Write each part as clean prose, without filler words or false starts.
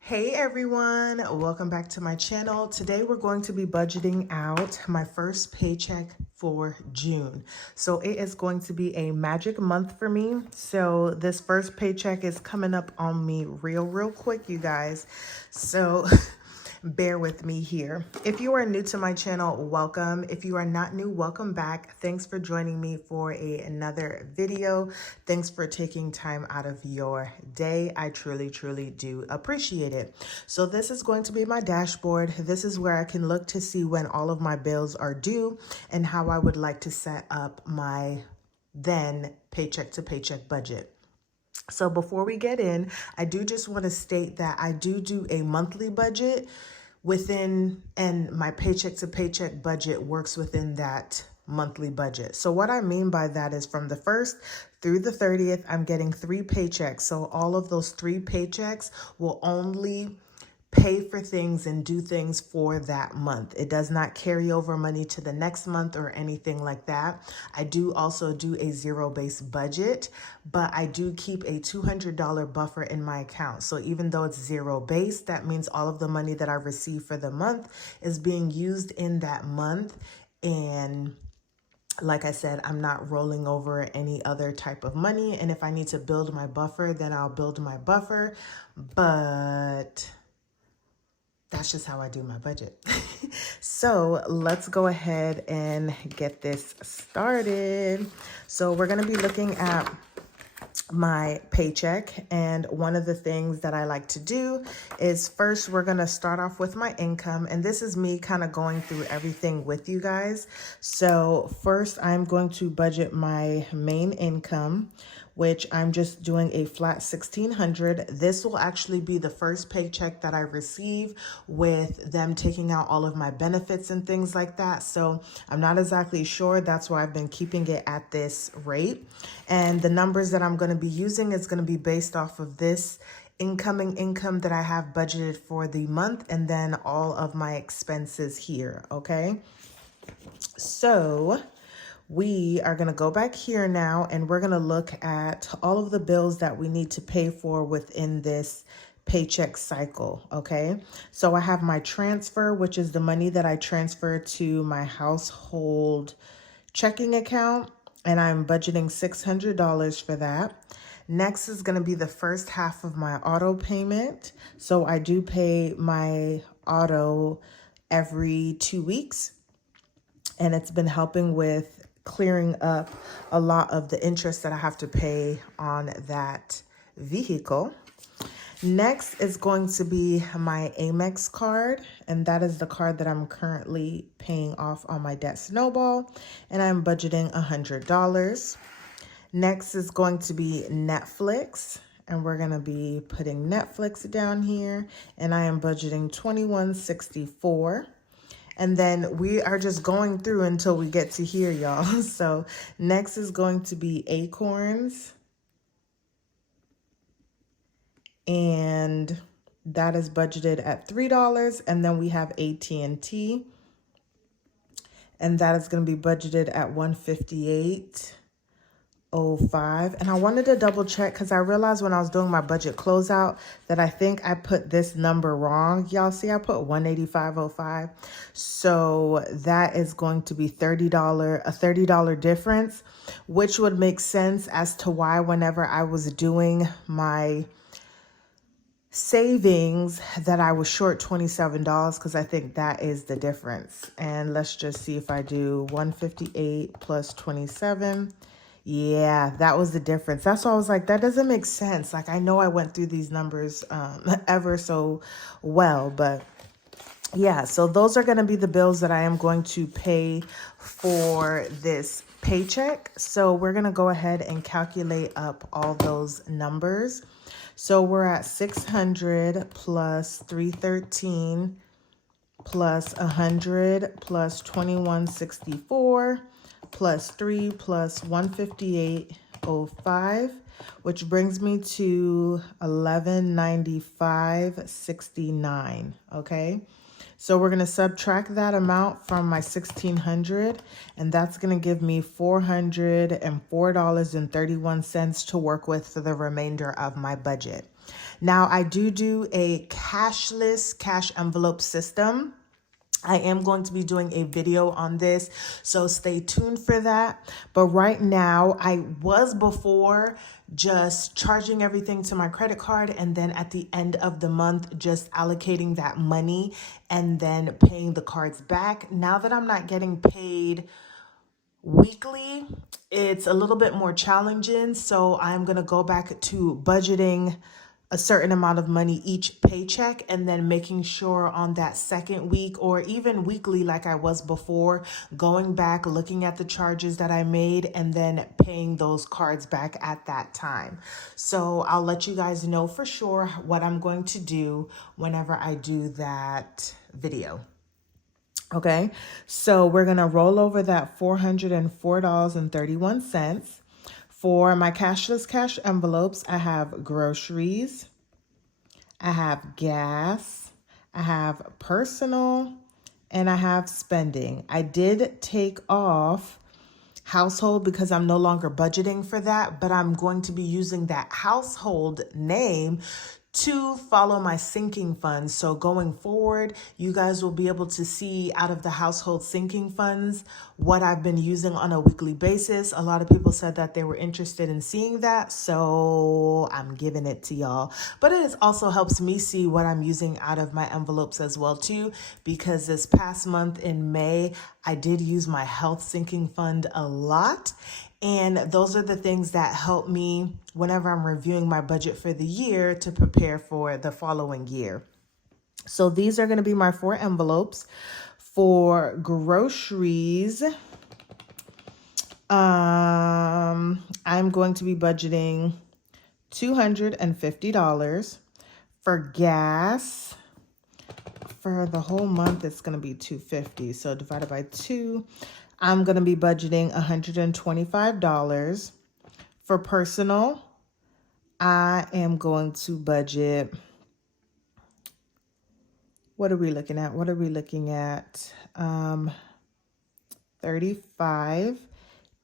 Hey everyone, welcome back to my channel. Today we're going to be budgeting out my first paycheck for June. So it is going to be a magic month for me. So this first paycheck is coming up on me real quick, you guys. So bear with me here. If you are new to my channel, welcome. If you are not new, welcome back. Thanks for joining me for another video. Thanks for taking time out of your day. I truly do appreciate it. So this is going to be my dashboard. This is where I can look to see when all of my bills are due and how I would like to set up my then paycheck to paycheck budget. So before we get in, I do just want to state that I do a monthly budget and my paycheck to paycheck budget works within that monthly budget. So what I mean by that is from the 1st through the 30th, I'm getting 3 paychecks. So all of those 3 paychecks will only pay for things and do things for that month. It does not carry over money to the next month or anything like that. I do also do a zero-based budget, but I do keep a $200 buffer in my account. So even though it's zero-based, that means all of the money that I receive for the month is being used in that month. And like I said, I'm not rolling over any other type of money. And if I need to build my buffer, then I'll build my buffer. But that's just how I do my budget. So let's go ahead and get this started. So we're going to be looking at my paycheck, and one of the things that I like to do is first we're going to start off with my income, and this is me kind of going through everything with you guys. So first I'm going to budget my main income, which I'm just doing a flat $1,600. This will actually be the first paycheck that I receive with them taking out all of my benefits and things like that. So I'm not exactly sure. That's why I've been keeping it at this rate. And the numbers that I'm going to be using is going to be based off of this incoming income that I have budgeted for the month and then all of my expenses here. Okay. So we are going to go back here now and we're going to look at all of the bills that we need to pay for within this paycheck cycle. Okay. So I have my transfer, which is the money that I transfer to my household checking account, and I'm budgeting $600 for that. Next is going to be the first half of my auto payment. So I do pay my auto every 2 weeks, and it's been helping with clearing up a lot of the interest that I have to pay on that vehicle. Next is going to be my Amex card, and that is the card that I'm currently paying off on my debt snowball, and I'm budgeting $100. Next is going to be Netflix, and we're going to be putting Netflix down here, and I am budgeting $21.64. And then we are just going through until we get to here, y'all. So next is going to be Acorns. And that is budgeted at $3. And then we have AT&T. And that is going to be budgeted at $158.05. And I wanted to double check because I realized when I was doing my budget closeout that I think I put this number wrong. Y'all see, I put $185.05. So that is going to be a $30 difference, which would make sense as to why whenever I was doing my savings that I was short $27, because I think that is the difference. And let's just see if I do 158 plus 27. Yeah, that was the difference. That's why I was like, that doesn't make sense. Like, I know I went through these numbers ever so well, but yeah, so those are going to be the bills that I am going to pay for this paycheck. So we're going to go ahead and calculate up all those numbers. So we're at 600 plus 313 plus 100 plus 2164 plus 3 plus 158.05, which brings me to 1195.69. Okay. So we're going to subtract that amount from my 1,600, and that's going to give me $404.31 to work with for the remainder of my budget. Now, I do a cashless cash envelope system. I am going to be doing a video on this, so stay tuned for that. But right now, I was before just charging everything to my credit card, and then at the end of the month, just allocating that money and then paying the cards back. Now that I'm not getting paid weekly, it's a little bit more challenging. So I'm going to go back to budgeting a certain amount of money each paycheck, and then making sure on that second week or even weekly, like I was before, going back, looking at the charges that I made, and then paying those cards back at that time. So I'll let you guys know for sure what I'm going to do whenever I do that video. Okay, so we're going to roll over that $404.31. For my cashless cash envelopes, I have groceries, I have gas, I have personal, and I have spending. I did take off household because I'm no longer budgeting for that, but I'm going to be using that household name to follow my sinking funds. So going forward, you guys will be able to see out of the household sinking funds what I've been using on a weekly basis. A lot of people said that they were interested in seeing that, so I'm giving it to y'all. But it also helps me see what I'm using out of my envelopes as well too, because this past month in May, I did use my health sinking fund a lot. And those are the things that help me whenever I'm reviewing my budget for the year to prepare for the following year. So these are going to be my 4 envelopes. For groceries, I'm going to be budgeting $250. For gas, for the whole month, it's going to be $250. So divided by 2, I'm going to be budgeting $125. For personal, I am going to budget, what are we looking at? 35,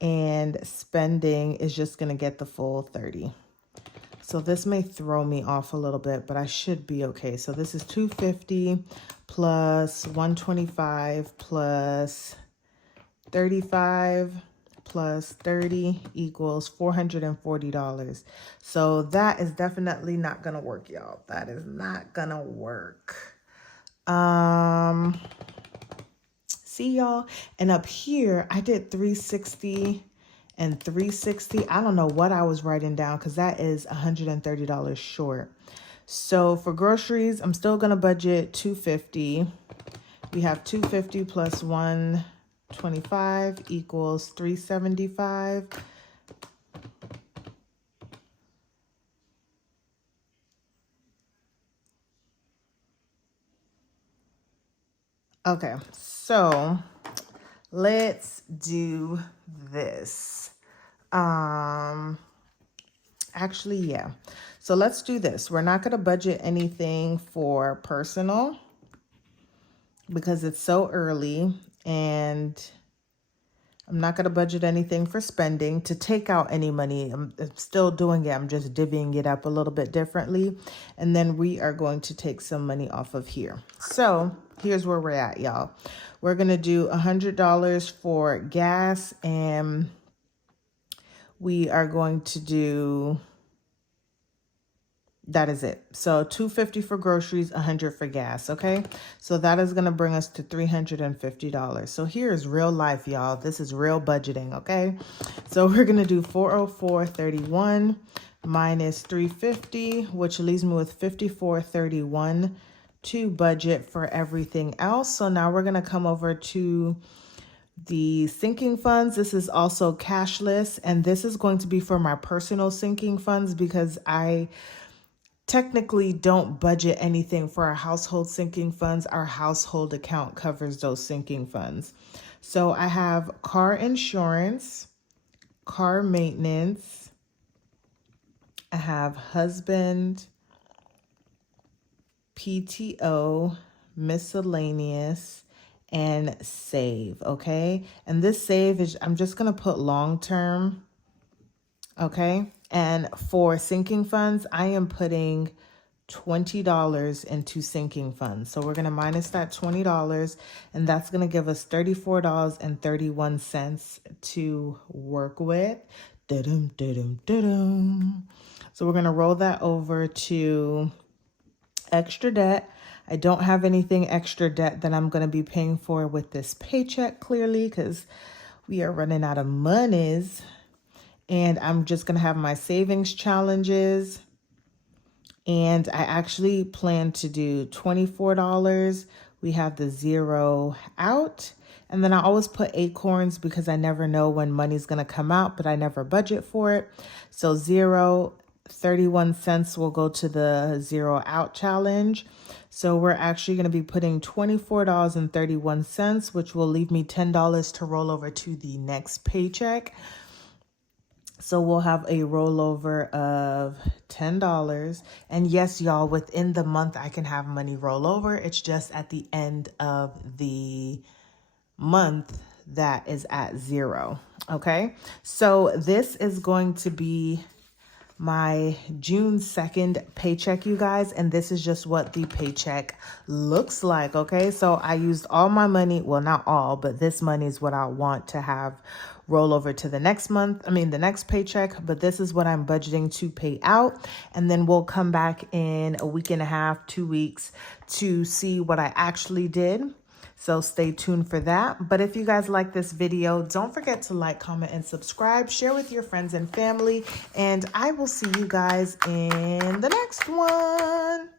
and spending is just going to get the full 30. So this may throw me off a little bit, but I should be okay. So this is $250 plus $125 plus 35 plus 30 equals $440. So that is definitely not gonna work, y'all. That is not gonna work. See y'all. And up here, I did 360 and 360. I don't know what I was writing down because that is $130 short. So for groceries, I'm still gonna budget $250. We have $250 plus $125 equals $375. Okay, so let's do this. Actually, yeah. So let's do this. We're not going to budget anything for personal because it's so early, and I'm not going to budget anything for spending to take out any money. I'm still doing it. I'm just divvying it up a little bit differently. And then we are going to take some money off of here. So here's where we're at, y'all. We're going to do $100 for gas, and we are going to do, that is it. So $250 for groceries, $100 for gas. Okay. So that is going to bring us to $350. So here's real life, y'all. This is real budgeting. Okay. So we're going to do $404.31 minus $350, which leaves me with $54.31 to budget for everything else. So now we're going to come over to the sinking funds. This is also cashless, and this is going to be for my personal sinking funds because I technically don't budget anything for our household sinking funds. Our household account covers those sinking funds. So I have car insurance, car maintenance, I have husband, PTO, miscellaneous, and save. Okay. And this save is, I'm just going to put long term. Okay. And for sinking funds, I am putting $20 into sinking funds. So we're going to minus that $20, and that's going to give us $34.31 to work with. Da-dum, da-dum, da-dum. So we're going to roll that over to extra debt. I don't have anything extra debt that I'm going to be paying for with this paycheck, clearly, because we are running out of monies. And I'm just going to have my savings challenges. And I actually plan to do $24. We have the 0 out. And then I always put acorns because I never know when money's going to come out, but I never budget for it. So 31 cents will go to the 0 out challenge. So we're actually going to be putting $24.31, which will leave me $10 to roll over to the next paycheck. So we'll have a rollover of $10. And yes, y'all, within the month, I can have money roll over. It's just at the end of the month that is at 0. Okay. So this is going to be my June 2nd paycheck, you guys, and this is just what the paycheck looks like. Okay, so I used all my money, well, not all, but this money is what I want to have roll over to the next month, the next paycheck, but this is what I'm budgeting to pay out, and then we'll come back in a week and a half, 2 weeks to see what I actually did. So stay tuned for that. But if you guys like this video, don't forget to like, comment, and subscribe. Share with your friends and family. And I will see you guys in the next one.